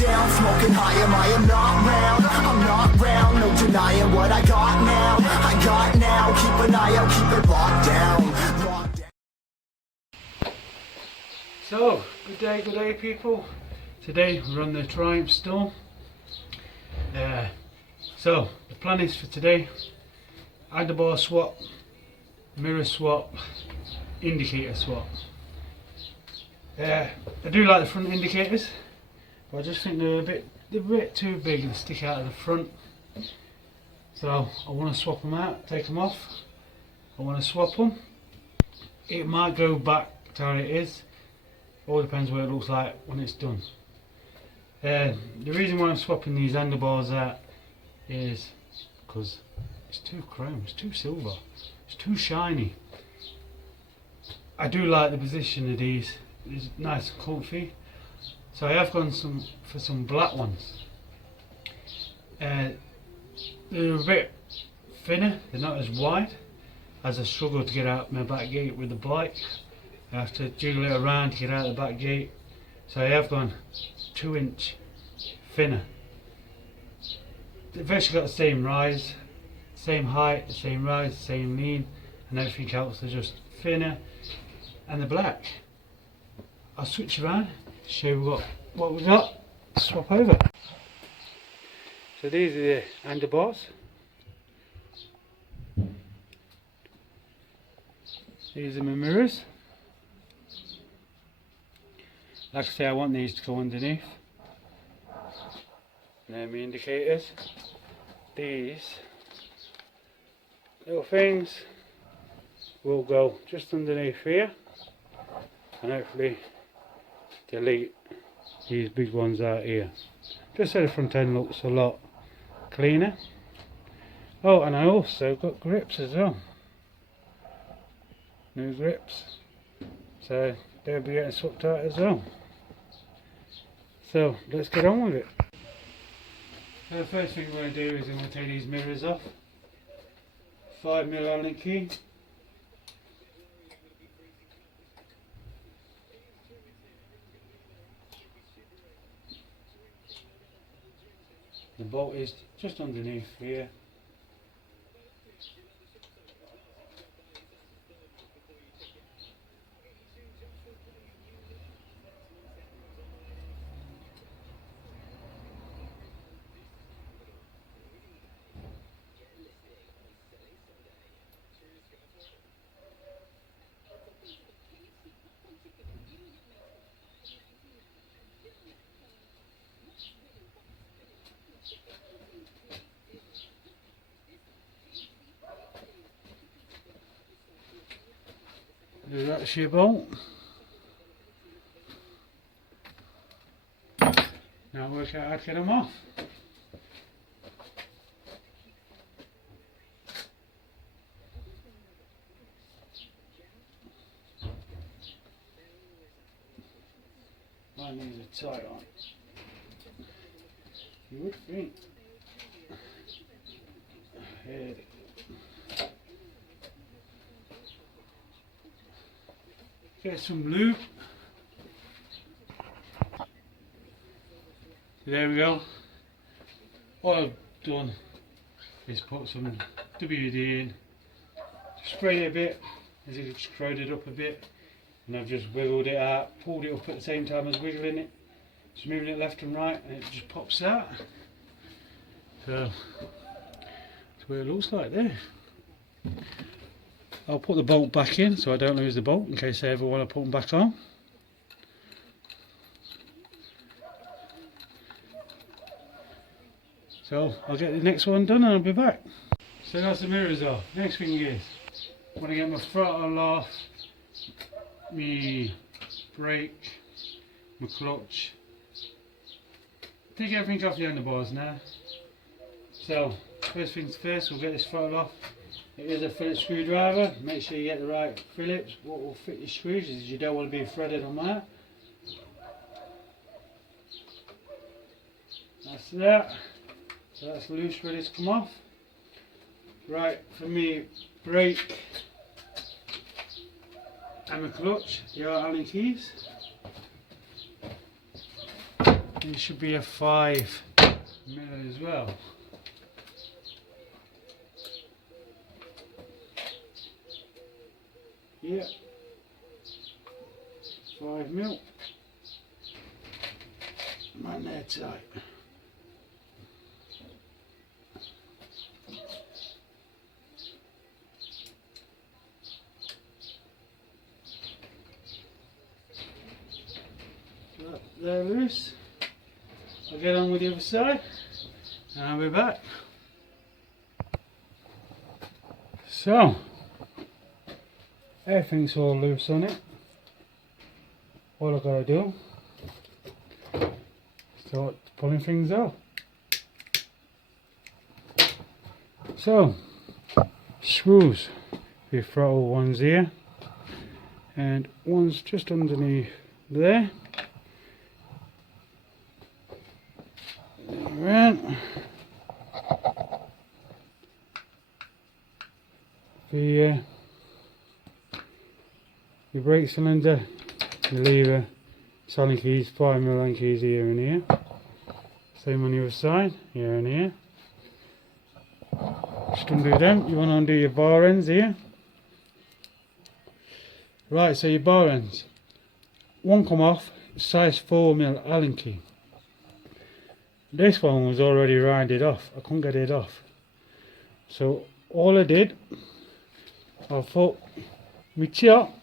down, smoking high, I am not round. I'm not round, no denying what I got now. I got now, keep an eye out, keep it locked down, locked down. So, good day people. Today we're on the Triumph Storm. So, the plan is for today, handlebar swap, mirror swap, indicator swap. I do like the front indicators, but I just think they're a bit too big and stick out of the front. So I want to swap them out, take them off. I want to swap them. It might go back to how it is. All depends what it looks like when it's done. The reason why I'm swapping these handlebars out is because it's too chrome, it's too silver, it's too shiny. I do like the position of these. It's nice and comfy, so I have gone for some black ones. They're a bit thinner, they're not as wide, as I struggle to get out my back gate with the bike. I have to jiggle it around to get out the back gate, so I have gone 2 inch thinner. They've actually got the same rise, same height, the same rise, the same lean, and everything else. They're just thinner, and they're black. I'll switch around, show you what we got, swap over. So these are the handlebars. These are my mirrors. Like I say, I want these to go underneath. And then my indicators. These little things will go just underneath here, and hopefully delete these big ones out here, just so the front end looks a lot cleaner. Oh, and I also got grips as well, new grips, so they'll be getting swapped out as well. So let's get on with it. So the first thing we're going to do is I'm going to take these mirrors off. 5mm Allen key. The bolt is just underneath here. There's actually a bolt. Now work out how to get them off. Mine needs a tie on. You would think. Here. Get some lube. So there we go. What I've done is put some WD in, spray it a bit as it's crowded up a bit, and I've just wiggled it out, pulled it up at the same time as wiggling it, just moving it left and right, and it just pops out. So that's what it looks like there. I'll put the bolt back in so I don't lose the bolt in case I ever want to put them back on. So I'll get the next one done and I'll be back. So that's the mirrors off. Next thing is, I want to get my throttle off, my brake, my clutch. Take everything off the handlebars now. So first things first, we'll get this throttle off. It is a Phillips screwdriver. Make sure you get the right Phillips. What will fit your screws is you don't want to be threaded on that. That's that. So that's loose, ready to come off. Right, for me, brake and my clutch, the Allen keys. it should be a 5 mil as well. Yeah, 5 mil. Man, they're tight. So they're loose. I'll get on with the other side and I'll be back. So, everything's all loose on it. All I've got to do is start pulling things off. So, screws. The throttle one's here and one's just underneath there. Around. The brake cylinder, the lever, silent keys, 5mm Allen keys here and here. Same on the other side, here and here. Just undo them. You want to undo your bar ends here. Right, so your bar ends. One come off, size 4mm Allen key. This one was already rounded off. I couldn't get it off. So all I did, I put my chop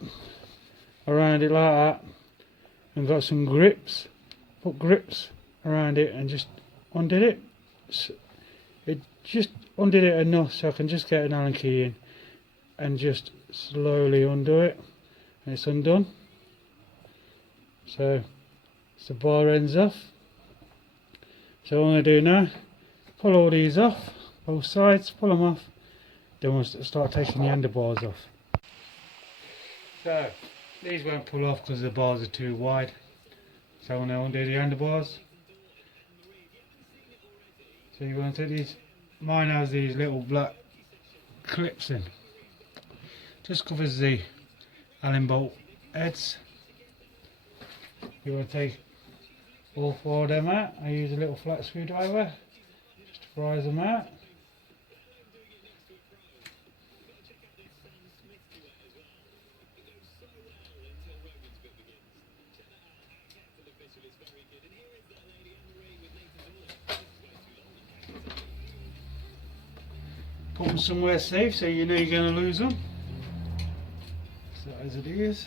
around it like that and got some grips. Put grips around it and just undid it. So it just undid it enough so I can just get an Allen key in and just slowly undo it, and it's undone. So the bar ends off. So what I'm going to do now, pull all these off, both sides, pull them off, then we'll start taking the handlebars off. So these won't pull off because the bars are too wide. So I'm going to undo the handlebars. So you want to take these, mine has these little black clips in. Just covers the Allen bolt heads. You want to take all 4 of them out. I use a little flat screwdriver just to prise them out. Put them somewhere safe so you know you're going to lose them. So as it is.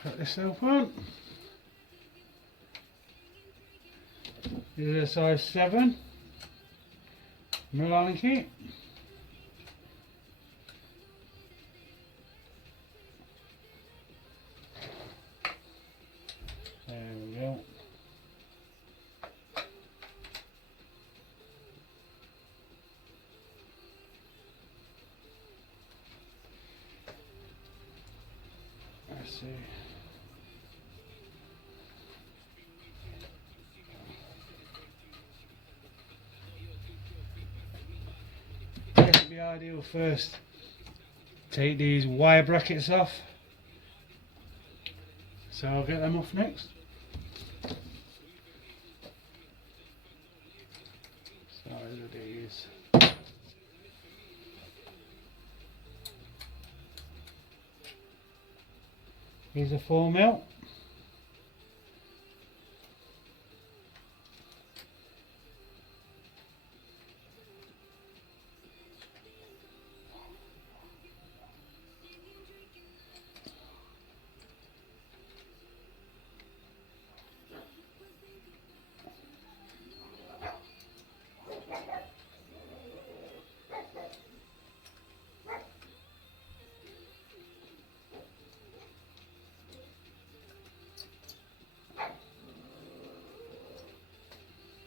Crack this open. These are a size 7 Allen key. There we go. Let's see. This would be ideal first. Take these wire brackets off. So I'll get them off next. Size of these. These are 4mm.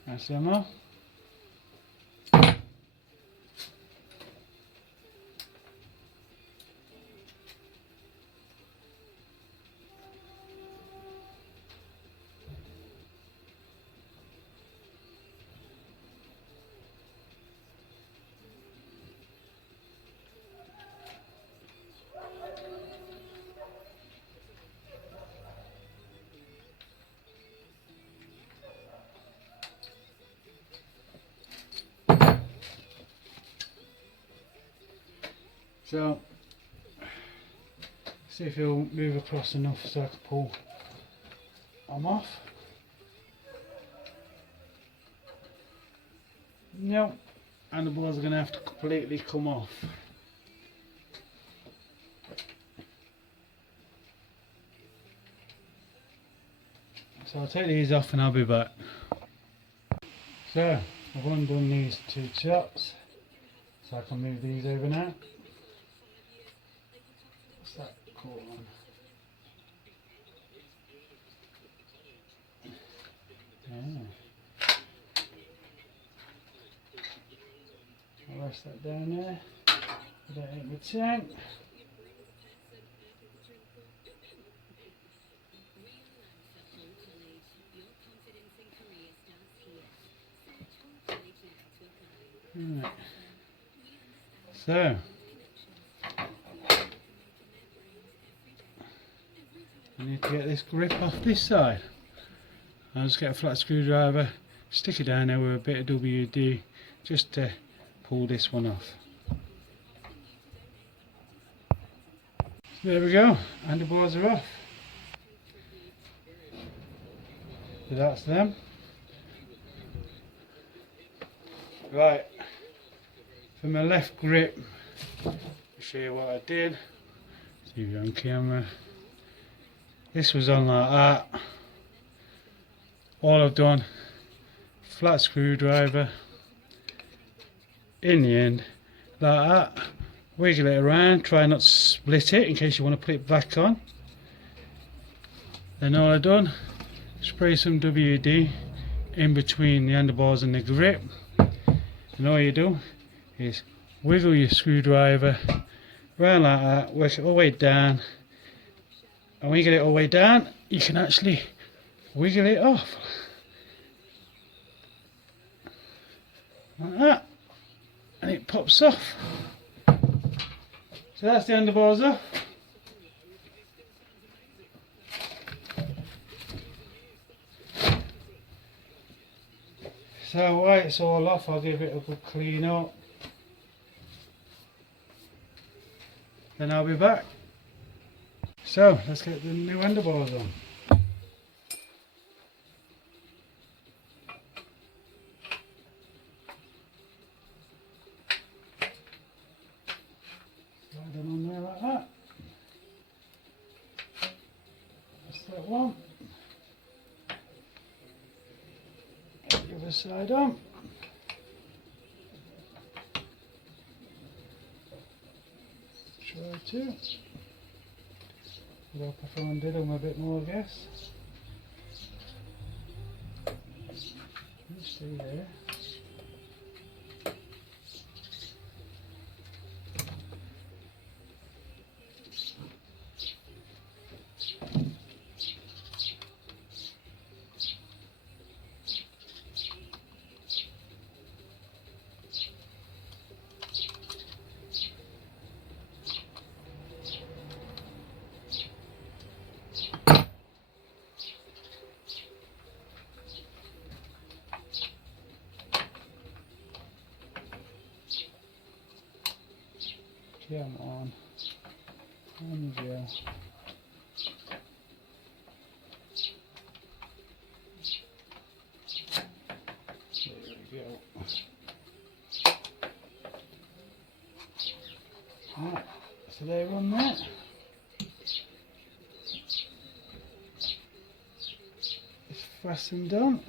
That's them off. So see if he'll move across enough so I can pull them off. No, and the balls are going to have to completely come off. So I'll take these off and I'll be back. So I've undone these two chops, so I can move these over now. What's that caught on? Yeah. I'll rest that down there. Put that in the tank. Right. So I need to get this grip off this side. I'll just get a flat screwdriver, stick it down there with a bit of WD just to pull this one off. There we go, and the balls are off. So that's them. Right, for my left grip, I'll show you what I did. See you on camera. This was on like that. All I've done, flat screwdriver in the end, like that. Wiggle it around, try not to split it in case you want to put it back on. Then all I've done, spray some WD in between the handlebars and the grip. And all you do is wiggle your screwdriver around like that, work it all the way down, and when you get it all the way down you can actually wiggle it off like that, and it pops off. So that's the handlebars off. So while it's all off, I'll give it a good clean up. Then I'll be back. So let's get the new handlebars on. Slide them on there like that. That's that one. The other side on. Try to. But I'll prefer and did them a bit more, I guess. Stay there. Come on. And go. There we go. Right, so they run that. It's fastened on.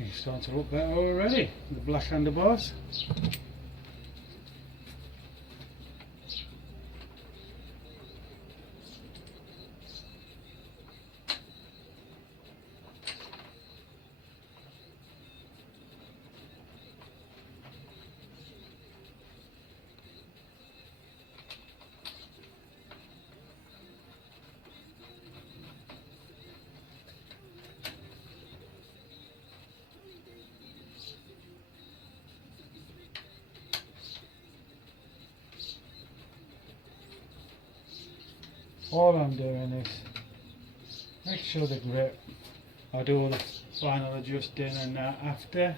It's starting to look better already, the black handlebars. all I'm doing is make sure the grip, I'll do all the final adjusting and that after.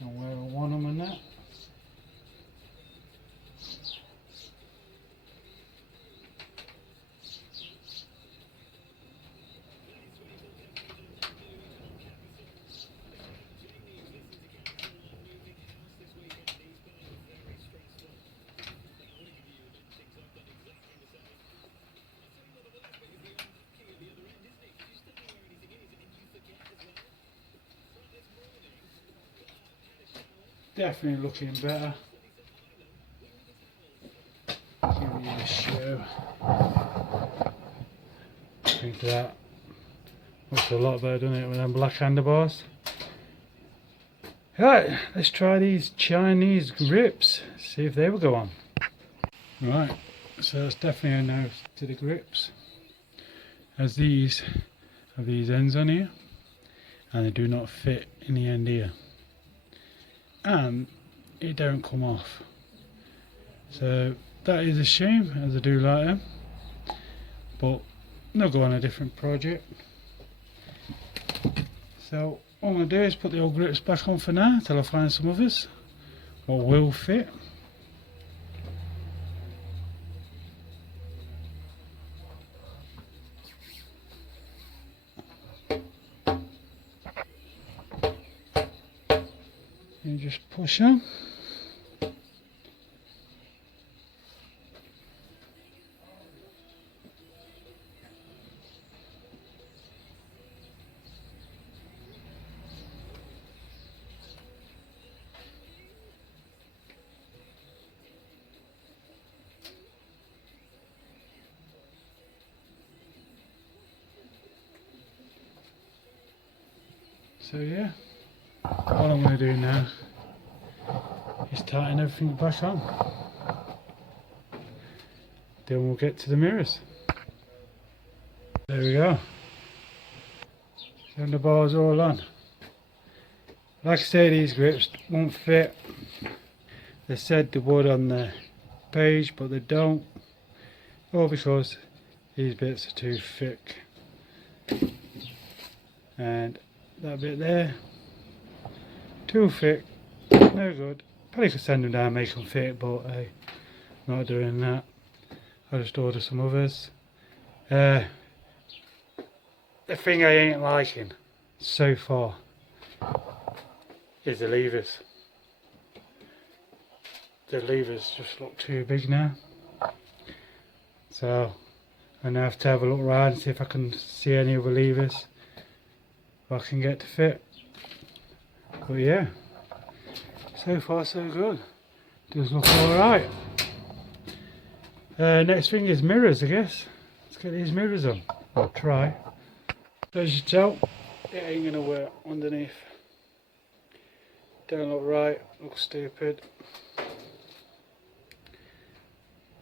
And where I want them and that. Definitely looking better. Give you a show. I think that looks a lot better, doesn't it, with them black handlebars? Right, let's try these Chinese grips, see if they will go on. Right, so that's definitely a no to the grips, as these have these ends on here and they do not fit in the end here, and it don't come off, so that is a shame, as I do like them, but they'll go on a different project. So all I'm going to do is put the old grips back on for now till I find some others what will fit. You just push them. So yeah, all I'm going to do now is tighten everything back on. Then we'll get to the mirrors. There we go. Handlebars all on. Like I say, these grips won't fit. They said they would on the page, but they don't. All because these bits are too thick. And that bit there, too thick, no good. Probably could send them down and make them fit, but hey, not doing that. I'll just order some others. The thing I ain't liking so far is the levers. The levers just look too big now. So I now have to have a look around and see if I can see any other levers I can get to fit. But yeah, so far so good. Does look alright. Next thing is mirrors, I guess. Let's get these mirrors on. I'll try. As you tell, it ain't gonna work underneath. Don't look right, looks stupid.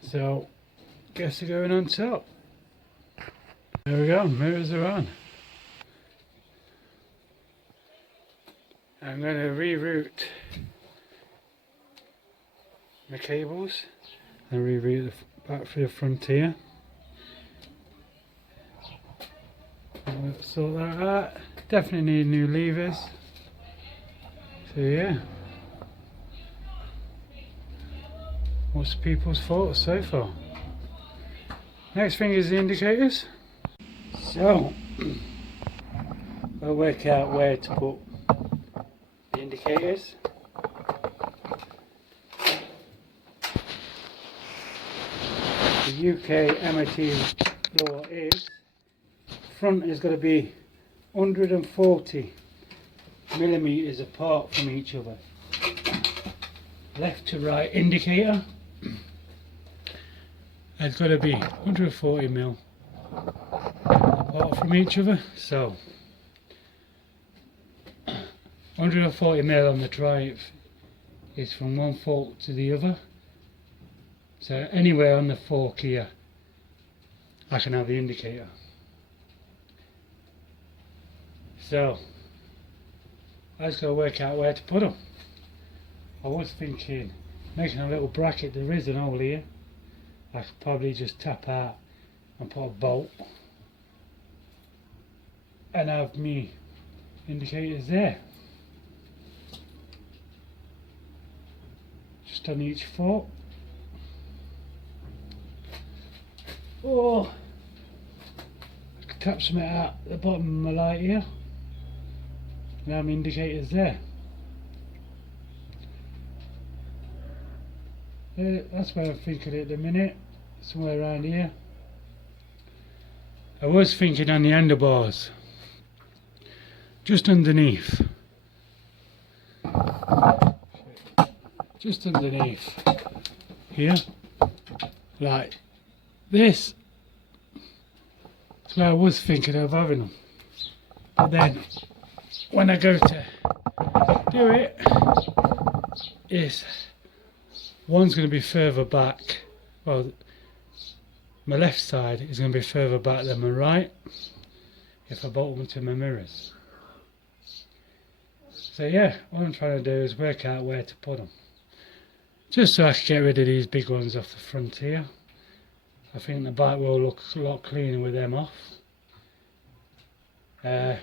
So, guess they're going on top. There we go, mirrors are on. I'm going to reroute my cables and reroute the back through the front here. Let's sort that out. Definitely need new levers. So yeah. What's people's thoughts so far? Next thing is the indicators. So I'll work out where to put the indicators. The UK MOT law is front is going to be 140 millimeters apart from each other. Left to right indicator has got to be 140 mil apart from each other. So 140 mil on the drive is from one fault to the other, So anywhere on the fork here I can have the indicator. So I just got to work out where to put them. I was thinking making a little bracket. There is an hole here. I could probably just tap out and put a bolt and have me indicators there. Just on each fork. Or I could tap something out at the bottom of my light here and have my indicators there. That's where I'm thinking at the minute, somewhere around here. I was thinking on the handlebars, just underneath. Just underneath here, like this. That's where I was thinking of having them. But then, when I go to do it, one's going to be further back. Well, my left side is going to be further back than my right if I bolt them to my mirrors. So yeah, what I'm trying to do is work out where to put them, just so I can get rid of these big ones off the front here. I think the bike will look a lot cleaner with them off. I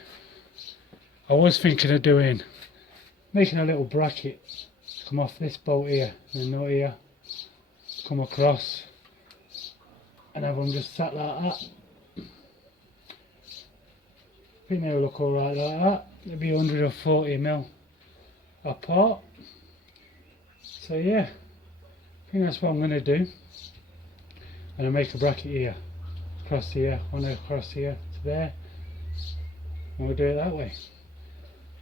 was thinking of making a little bracket come off this bolt here and not here, come across and have them just sat like that. I think they'll look alright like that. They'll be 140mm apart. So yeah, I think that's what I'm going to do. And I'll make a bracket here, across here, one across here to there, and we'll do it that way.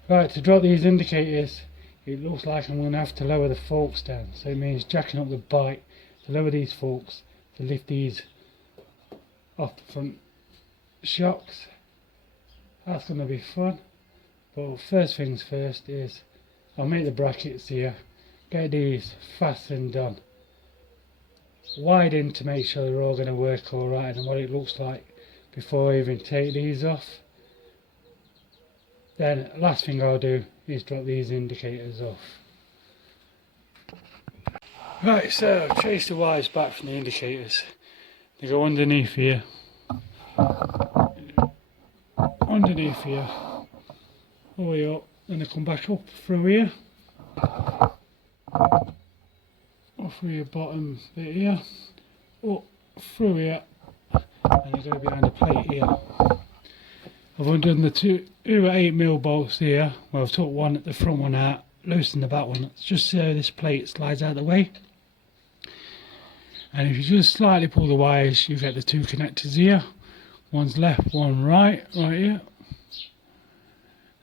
Right, to drop these indicators, it looks like I'm going to have to lower the forks down, so it means jacking up the bike to lower these forks to lift these off the front shocks. That's going to be fun. But first things first is I'll make the brackets here, get these fastened on, widen to make sure they're all going to work alright and what it looks like before I even take these off. Then last thing I'll do is drop these indicators off. Right, so I've traced the wires back from the indicators. They go underneath here, all the way up, then they come back up through here, up through your bottom bit here, up through here, and they go behind the plate here. I've undone the two 8mm bolts here. Well, I've took one at the front one out, loosened the back one, just so this plate slides out of the way. And if you just slightly pull the wires, you get the two connectors here. One's left, one right here.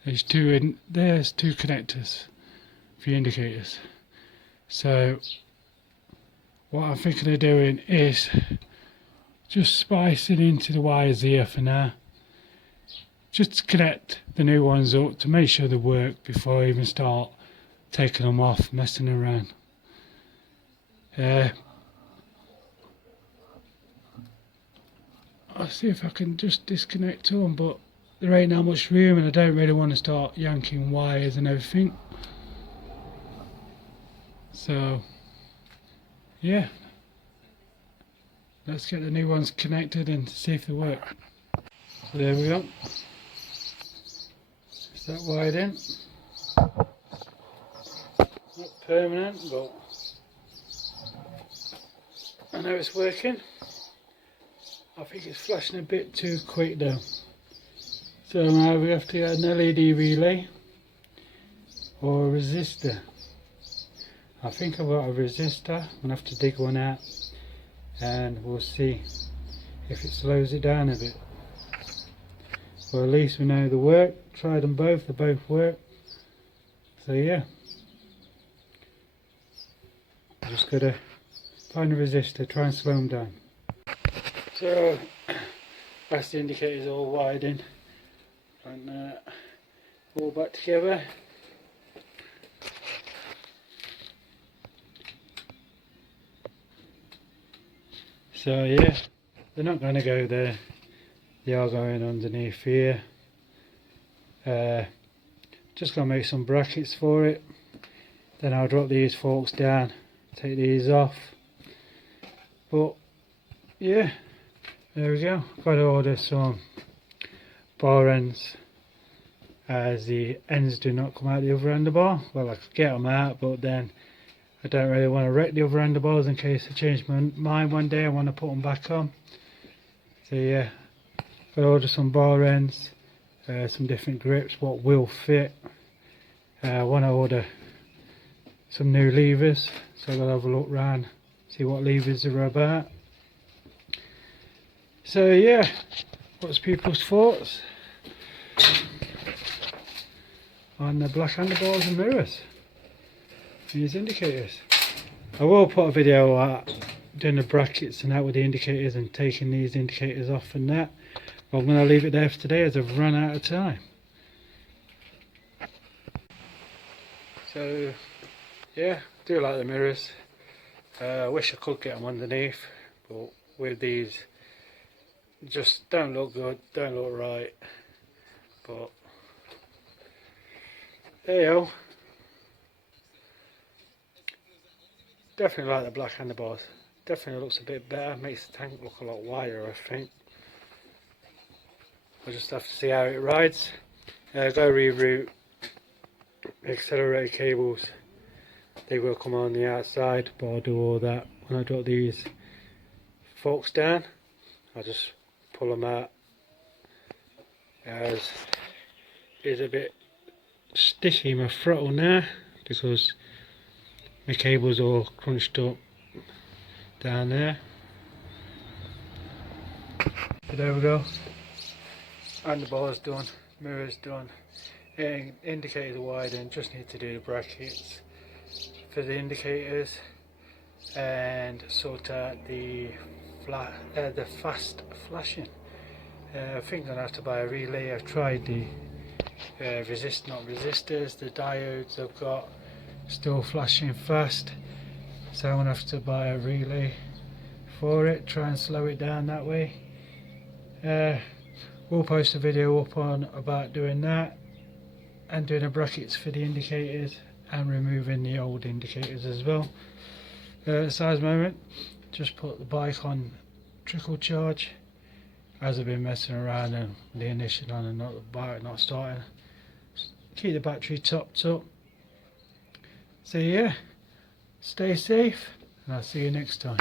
There's two connectors for your indicators. So what I'm thinking of doing is just spicing into the wires here for now. Just to connect the new ones up to make sure they work before I even start taking them off, messing around. I'll see if I can just disconnect to them, but there ain't that much room and I don't really want to start yanking wires and everything. So yeah, let's get the new ones connected and see if they work. So there we go. Is that wide in? Not permanent, but I know it's working. I think it's flashing a bit too quick though. So now we have to get an LED relay or a resistor. I think I've got a resistor. I'm going to have to dig one out and we'll see if it slows it down a bit. Well, at least we know they work. Tried them both, they both work. So yeah, just got to find a resistor, try and slow them down. So that's the indicators all widened and all back together. So yeah, they're not going to go there, they are going underneath here. Just going to make some brackets for it, then I'll drop these forks down, take these off. But yeah, there we go. Got to order some bar ends, as the ends do not come out the other handlebar. Well, I could get them out, but then I don't really want to wreck the other handlebars in case I change my mind one day. I want to put them back on. So yeah, got to order some bar ends, some different grips, what will fit. I want to order some new levers, so I've got to have a look round, see what levers are about. So yeah, what's people's thoughts on the black handlebars and mirrors, these indicators? I will put a video out doing the brackets and that with the indicators and taking these indicators off and that, but I'm going to leave it there for today as I've run out of time. So yeah, do like the mirrors. I wish I could get them underneath, but with these just don't look good, don't look right. But there you go. Definitely like the black handlebars. Definitely looks a bit better, makes the tank look a lot wider, I think. I'll just have to see how it rides. Go reroute accelerator cables. They will come on the outside, but I'll do all that when I drop these forks down. I'll just pull them out, as it's a bit sticky in my throttle now because my cable's all crunched up down there. So there we go, handlebars done, mirrors done, indicators are widened, just need to do the brackets for the indicators and sort out the fast flashing. I think I'm going to have to buy a relay. I've tried the resistors, the diodes I've got still flashing fast, so I'm going to have to buy a relay for it, try and slow it down that way. We'll post a video up on about doing that and doing the brackets for the indicators and removing the old indicators as well. Size moment, just put the bike on trickle charge as I've been messing around and the ignition on and not the bike not starting. Keep the battery topped up. So yeah, stay safe and I'll see you next time.